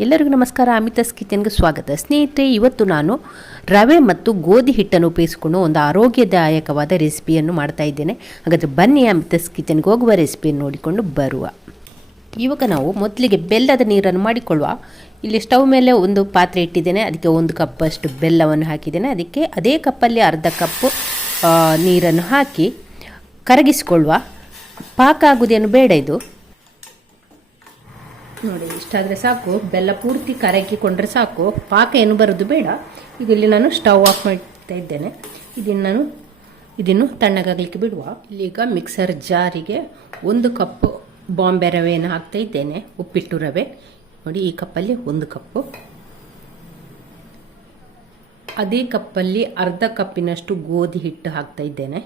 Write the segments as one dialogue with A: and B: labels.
A: ಎಲ್ಲರಿಗೂ ನಮಸ್ಕಾರ, ಅಮಿತಾಸ್ ಕಿಚನ್ಗೆ ಸ್ವಾಗತ. ಸ್ನೇಹಿತರೆ, ಇವತ್ತು ನಾನು ರವೆ ಮತ್ತು ಗೋಧಿ ಹಿಟ್ಟನ್ನು ಉಪಯೋಗಿಸಿಕೊಂಡು ಒಂದು ಆರೋಗ್ಯದಾಯಕವಾದ ರೆಸಿಪಿಯನ್ನು ಮಾಡ್ತಾ ಇದ್ದೇನೆ. ಹಾಗಾದರೆ ಬನ್ನಿ ಅಮಿತಾಸ್ ಕಿಚನ್ಗೆ ಹೋಗುವ ರೆಸಿಪಿಯನ್ನು ನೋಡಿಕೊಂಡು ಬರುವ. ಇವಾಗ ನಾವು ಮೊದಲಿಗೆ ಬೆಲ್ಲದ ನೀರನ್ನು ಮಾಡಿಕೊಳ್ಳುವ. ಇಲ್ಲಿ ಸ್ಟವ್ ಮೇಲೆ ಒಂದು ಪಾತ್ರೆ ಇಟ್ಟಿದ್ದೇನೆ. ಅದಕ್ಕೆ ಒಂದು ಕಪ್ಪಷ್ಟು ಬೆಲ್ಲವನ್ನು ಹಾಕಿದ್ದೇನೆ. ಅದಕ್ಕೆ ಅದೇ ಕಪ್ಪಲ್ಲಿ ಅರ್ಧ ಕಪ್ಪು ನೀರನ್ನು ಹಾಕಿ ಕರಗಿಸಿಕೊಳ್ಳುವ. ಪಾಕ ಆಗುವುದೇನು ಬೇಡ ಇದು. ನೋಡಿ, ಇಷ್ಟಾದರೆ ಸಾಕು. ಬೆಲ್ಲ ಪೂರ್ತಿ ಕರಗಿಕೊಂಡ್ರೆ ಸಾಕು. ಪಾಕ ಏನು ಬರೋದು ಬೇಡ. ಇಲ್ಲಿ ನಾನು ಸ್ಟವ್ ಆಫ್ ಮಾಡ್ತಾ ಇದ್ದೇನೆ. ಇದನ್ನು ನಾನು, ಇದನ್ನು ತಣ್ಣಗಾಗಲಿಕ್ಕೆ ಬಿಡುವ. ಇಲ್ಲೀಗ ಮಿಕ್ಸರ್ ಜಾರಿಗೆ ಒಂದು ಕಪ್ ಬಾಂಬೆ ರವೆಯನ್ನು ಹಾಕ್ತಾ ಇದ್ದೇನೆ. ಉಪ್ಪಿಟ್ಟು ರವೆ. ನೋಡಿ, ಈ ಕಪ್ಪಲ್ಲಿ ಒಂದು ಕಪ್ಪು. ಅದೇ ಕಪ್ಪಲ್ಲಿ ಅರ್ಧ ಕಪ್ಪಿನಷ್ಟು ಗೋಧಿ ಹಿಟ್ಟು ಹಾಕ್ತಾ ಇದ್ದೇನೆ.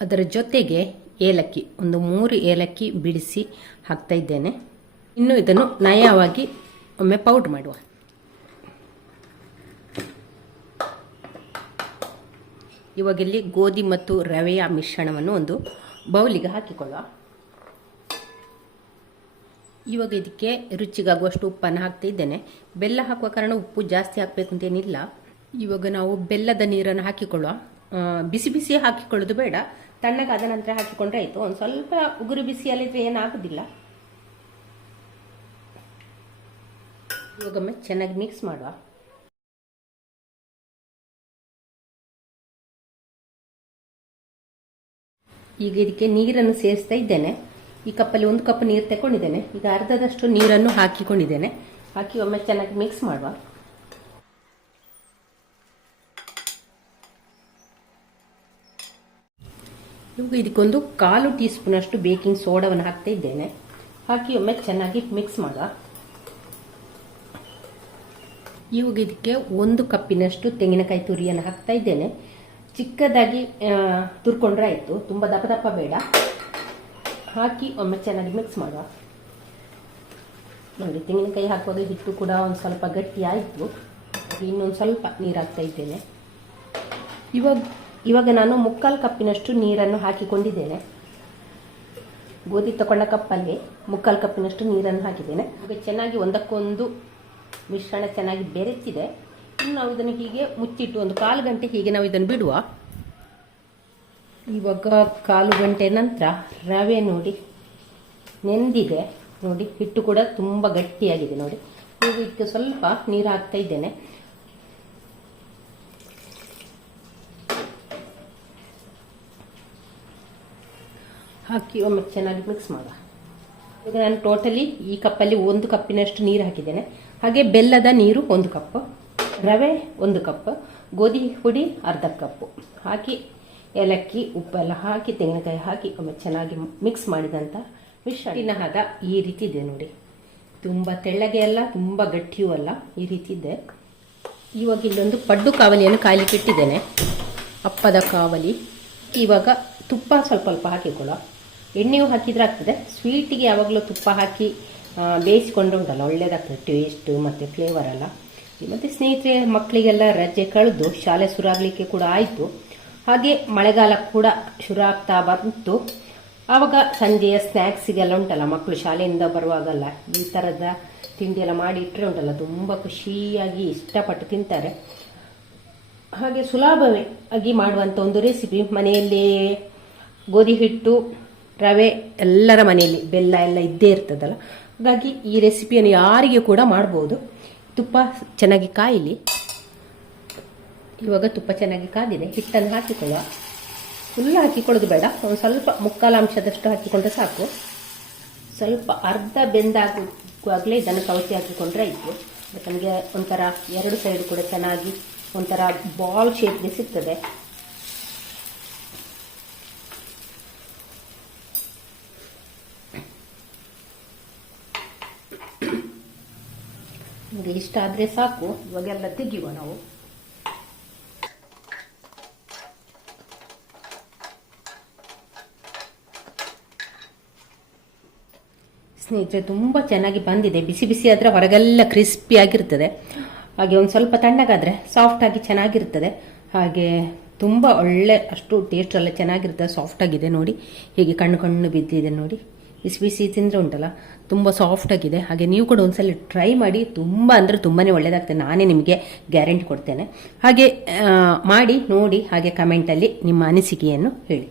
A: ಅದರ ಜೊತೆಗೆ ಏಲಕ್ಕಿ, ಒಂದು ಮೂರು ಏಲಕ್ಕಿ ಬಿಡಿಸಿ ಹಾಕ್ತಾ ಇದ್ದೇನೆ. ಇನ್ನು ಇದನ್ನು ನಯವಾಗಿ ಒಮ್ಮೆ ಪೌಡ್ರ್ ಮಾಡುವ. ಇವಾಗಲ್ಲಿ ಗೋಧಿ ಮತ್ತು ರವೆಯ ಮಿಶ್ರಣವನ್ನು ಒಂದು ಬೌಲಿಗೆ ಹಾಕಿಕೊಳ್ಳುವ. ಇವಾಗ ಇದಕ್ಕೆ ರುಚಿಗಾಗುವಷ್ಟು ಉಪ್ಪನ್ನು ಹಾಕ್ತಾ ಇದ್ದೇನೆ. ಬೆಲ್ಲ ಹಾಕುವ ಕಾರಣ ಉಪ್ಪು ಜಾಸ್ತಿ ಹಾಕಬೇಕು ಅಂತೇನಿಲ್ಲ ಇವಾಗ ನಾವು ಬೆಲ್ಲದ ನೀರನ್ನು ಹಾಕಿಕೊಳ್ಳುವ. ಬಿಸಿ ಬಿಸಿ ಹಾಕಿಕೊಳ್ಳೋದು ಬೇಡ. ತಣ್ಣಗಾದ ನಂತರ ಹಾಕಿಕೊಂಡ್ರೆ ಆಯಿತು. ಒಂದು ಸ್ವಲ್ಪ ಉಗುರು ಬಿಸಿಯಲ್ಲಿದ್ರೆ ಏನಾಗೋದಿಲ್ಲ. ಇವಾಗೊಮ್ಮೆ ಚೆನ್ನಾಗಿ ಮಿಕ್ಸ್ ಮಾಡುವ. ಈಗ ಇದಕ್ಕೆ ನೀರನ್ನು ಸೇರಿಸ್ತಾ ಇದ್ದೇನೆ. ಈ ಕಪ್ಪಲ್ಲಿ ಒಂದು ಕಪ್ ನೀರು ತಗೊಂಡಿದ್ದೇನೆ ಈಗ ಅರ್ಧದಷ್ಟು ನೀರನ್ನು ಹಾಕಿಕೊಂಡಿದ್ದೇನೆ. ಹಾಕಿ ಒಮ್ಮೆ ಚೆನ್ನಾಗಿ ಮಿಕ್ಸ್ ಮಾಡುವ. ಇವಾಗ ಇದಕ್ಕೊಂದು ಕಾಲು ಟೀ ಸ್ಪೂನಷ್ಟು ಬೇಕಿಂಗ್ ಸೋಡಾವನ್ನು ಹಾಕ್ತಾ ಇದ್ದೇನೆ. ಹಾಕಿ ಒಮ್ಮೆ ಚೆನ್ನಾಗಿ ಮಿಕ್ಸ್ ಮಾಡುವ. ಇವಾಗ ಇದಕ್ಕೆ ಒಂದು ಕಪ್ಪಿನಷ್ಟು ತೆಂಗಿನಕಾಯಿ ತುರಿಯನ್ನು ಹಾಕ್ತಾ ಇದ್ದೇನೆ. ಚಿಕ್ಕದಾಗಿ ತುರ್ಕೊಂಡ್ರೆ ಆಯಿತು. ತುಂಬ ದಪ್ಪ ದಪ್ಪ ಬೇಡ. ಹಾಕಿ ಒಮ್ಮೆ ಚೆನ್ನಾಗಿ ಮಿಕ್ಸ್ ಮಾಡುವ. ನೋಡಿ, ತೆಂಗಿನಕಾಯಿ ಹಾಕುವಾಗ ಹಿಟ್ಟು ಕೂಡ ಒಂದು ಸ್ವಲ್ಪ ಗಟ್ಟಿ ಆಯಿತು. ಇನ್ನೊಂದು ಸ್ವಲ್ಪ ನೀರು ಹಾಕ್ತಾ ಇದ್ದೇನೆ. ಇವಾಗ ಇವಾಗ ನಾನು ಮುಕ್ಕಾಲು ಕಪ್ಪಿನಷ್ಟು ನೀರನ್ನು ಹಾಕಿಕೊಂಡಿದ್ದೇನೆ. ಗೋಧಿ ತಗೊಂಡ ಕಪ್ಪಲ್ಲಿ ಮುಕ್ಕಾಲು ಕಪ್ಪಿನಷ್ಟು ನೀರನ್ನು ಹಾಕಿದ್ದೇನೆ. ಈಗ ಚೆನ್ನಾಗಿ ಒಂದಕ್ಕೊಂದು ಮಿಶ್ರಣ ಚೆನ್ನಾಗಿ ಬೆರೆತಿದೆ. ಇನ್ನು ನಾವು ಇದನ್ನು ಹೀಗೆ ಮುಚ್ಚಿಟ್ಟು ಒಂದು ಕಾಲು ಗಂಟೆ ಹೀಗೆ ನಾವು ಇದನ್ನು ಬಿಡುವ. ಇವಾಗ ಕಾಲು ಗಂಟೆ ನಂತರ ರವೆ ನೋಡಿ ನೆಂದಿದೆ. ನೋಡಿ, ಹಿಟ್ಟು ಕೂಡ ತುಂಬ ಗಟ್ಟಿಯಾಗಿದೆ ನೋಡಿ. ಈಗ ಇಟ್ಟು ಸ್ವಲ್ಪ ನೀರು ಹಾಕ್ತಾ ಇದ್ದೇನೆ. ಹಾಕಿ ಒಮ್ಮೆ ಚೆನ್ನಾಗಿ ಮಿಕ್ಸ್ ಮಾಡುವ. ಈಗ ನಾನು ಟೋಟಲಿ ಈ ಕಪ್ಪಲ್ಲಿ ಒಂದು ಕಪ್ಪಿನಷ್ಟು ನೀರು ಹಾಕಿದ್ದೇನೆ. ಹಾಗೆ ಬೆಲ್ಲದ ನೀರು ಒಂದು ಕಪ್, ರವೆ ಒಂದು ಕಪ್, ಗೋಧಿ ಹುಡಿ ಅರ್ಧ ಕಪ್ಪು ಹಾಕಿ ಏಲಕ್ಕಿ, ಉಪ್ಪೆಲ್ಲ ಹಾಕಿ, ತೆಂಗಿನಕಾಯಿ ಹಾಕಿ, ಒಮ್ಮೆ ಚೆನ್ನಾಗಿ ಮಿಕ್ಸ್ ಮಾಡಿದಂಥ ಮಿಶ್ರಣ ಹದ ಈ ರೀತಿ ಇದೆ ನೋಡಿ. ತುಂಬ ತೆಳ್ಳಗೆ ಅಲ್ಲ, ತುಂಬ ಗಟ್ಟಿಯೂ ಅಲ್ಲ, ಈ ರೀತಿ ಇದೆ. ಇವಾಗ ಇಲ್ಲೊಂದು ಪಡ್ಡು ಕಾವಲಿಯನ್ನು ಕಾಯ್ಲಿಕ್ಕೆ ಇಟ್ಟಿದ್ದೇನೆ. ಅಪ್ಪದ ಕಾವಲಿ. ಇವಾಗ ತುಪ್ಪ ಸ್ವಲ್ಪ ಸ್ವಲ್ಪ ಹಾಕಿಕೊಳ್ಳ ಎಣ್ಣೆಯೂ ಹಾಕಿದ್ರೆ ಆಗ್ತದೆ. ಸ್ವೀಟಿಗೆ ಯಾವಾಗಲೂ ತುಪ್ಪ ಹಾಕಿ ಬೇಯಿಸಿಕೊಂಡು ಉಂಟಲ್ಲ ಒಳ್ಳೇದಾಗ್ತದೆ ಟೇಸ್ಟು ಮತ್ತು ಫ್ಲೇವರ್ ಎಲ್ಲ. ಮತ್ತು ಸ್ನೇಹಿತರೆ, ಮಕ್ಕಳಿಗೆಲ್ಲ ರಜೆ ಕಳೆದು ಶಾಲೆ ಶುರುವಾಗಲಿಕ್ಕೆ ಕೂಡ ಆಯಿತು. ಹಾಗೆ ಮಳೆಗಾಲ ಕೂಡ ಶುರು ಆಗ್ತಾ ಬಂತು. ಆವಾಗ ಸಂಜೆಯ ಸ್ನ್ಯಾಕ್ಸಿಗೆಲ್ಲ ಉಂಟಲ್ಲ ಮಕ್ಕಳು ಶಾಲೆಯಿಂದ ಬರುವಾಗಲ್ಲ, ಈ ಥರದ ಎಲ್ಲ ಮಾಡಿ ಇಟ್ಟರೆ ಉಂಟಲ್ಲ, ತುಂಬ ಖುಷಿಯಾಗಿ ಇಷ್ಟಪಟ್ಟು ತಿಂತಾರೆ. ಹಾಗೆ ಸುಲಭವೇ ಆಗಿ ಮಾಡುವಂಥ ಒಂದು ರೆಸಿಪಿ ಮನೆಯಲ್ಲಿ ಗೋಧಿ ಹಿಟ್ಟು ರವೆ ಎಲ್ಲರ ಮನೆಯಲ್ಲಿ, ಬೆಲ್ಲ ಎಲ್ಲ ಇದ್ದೇ ಇರ್ತದಲ್ಲ. ಹಾಗಾಗಿ ಈ ರೆಸಿಪಿಯನ್ನು ಯಾರಿಗೆ ಕೂಡ ಮಾಡ್ಬೋದು. ತುಪ್ಪ ಚೆನ್ನಾಗಿ ಕಾಯಿಲಿ. ಇವಾಗ ತುಪ್ಪ ಚೆನ್ನಾಗಿ ಕಾದಿದೆ. ಹಿಟ್ಟನ್ನು ಹಾಕಿಕೊಳ್ಳುವ. ಫುಲ್ ಹಾಕಿಕೊಳ್ಳೋದು ಬೇಡ. ಒಂದು ಸ್ವಲ್ಪ ಮುಕ್ಕಾಲು ಅಂಶದಷ್ಟು ಹಾಕಿಕೊಂಡ್ರೆ ಸಾಕು. ಸ್ವಲ್ಪ ಅರ್ಧ ಬೆಂದಾಗುವಾಗಲೇ ಇದನ್ನು ಕವಚಿ ಹಾಕಿಕೊಂಡ್ರೆ ಆಯಿತು. ನಮಗೆ ಒಂಥರ ಎರಡು ಸೈಡ್ ಕೂಡ ಚೆನ್ನಾಗಿ ಒಂಥರ ಬಾಲ್ ಶೇಪ್ಗೆ ಸಿಗ್ತದೆ. ನೋಡಿ ಇಷ್ಟ ಆದರೆ ಸಾಕು. ಇವಾಗೆಲ್ಲ ತೆಗೆಯುವ ನಾವು. ಸ್ನೇಹಿತರೆ, ತುಂಬ ಚೆನ್ನಾಗಿ ಬಂದಿದೆ. ಬಿಸಿ ಬಿಸಿ ಆದರೆ ಹೊರಗೆಲ್ಲ ಕ್ರಿಸ್ಪಿ ಆಗಿರ್ತದೆ. ಹಾಗೆ ಒಂದು ಸ್ವಲ್ಪ ತಣ್ಣಗಾದರೆ ಸಾಫ್ಟ್ ಆಗಿ ಚೆನ್ನಾಗಿರ್ತದೆ. ಹಾಗೆ ತುಂಬ ಒಳ್ಳೆ ಅಷ್ಟು ಟೇಸ್ಟ್ ಎಲ್ಲ ಚೆನ್ನಾಗಿರ್ತದೆ ಸಾಫ್ಟ್ ಆಗಿದೆ ನೋಡಿ. ಹೀಗೆ ಕಣ್ಣು ಕಣ್ಣು ಬಿದ್ದಿದೆ ನೋಡಿ. ಬಿಸಿ ಬಿಸಿ ತಿಂದರೆ ಉಂಟಲ್ಲ, ತುಂಬ ಸಾಫ್ಟಾಗಿದೆ ಹಾಗೆ ನೀವು ಕೂಡ ಒಂದ್ಸಲ ಟ್ರೈ ಮಾಡಿ, ತುಂಬ ಅಂದರೆ ತುಂಬಾ ಒಳ್ಳೆಯದಾಗ್ತದೆ ನಾನೇ ನಿಮಗೆ ಗ್ಯಾರಂಟಿ ಕೊಡ್ತೇನೆ. ಹಾಗೆ ಮಾಡಿ, ನೋಡಿ, ಹಾಗೆ ಕಮೆಂಟಲ್ಲಿ ನಿಮ್ಮ ಅನಿಸಿಕೆಯನ್ನು ಹೇಳಿ.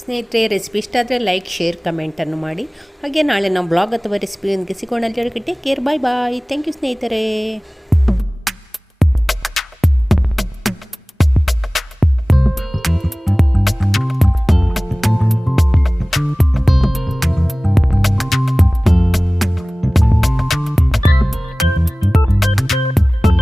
A: ಸ್ನೇಹಿತರೆ ರೆಸಿಪಿ ಇಷ್ಟ ಆದರೆ ಲೈಕ್ ಶೇರ್ ಕಮೆಂಟನ್ನು ಮಾಡಿ. ಹಾಗೆ ನಾಳೆ ನಾವು ಬ್ಲಾಗ್ ಅಥವಾ ರೆಸಿಪಿಯೊಂದಿಗೆ ಸಿಗೋಣ ಅಲ್ಲಿ take care bye bye thank you ಸ್ನೇಹಿತರೆ.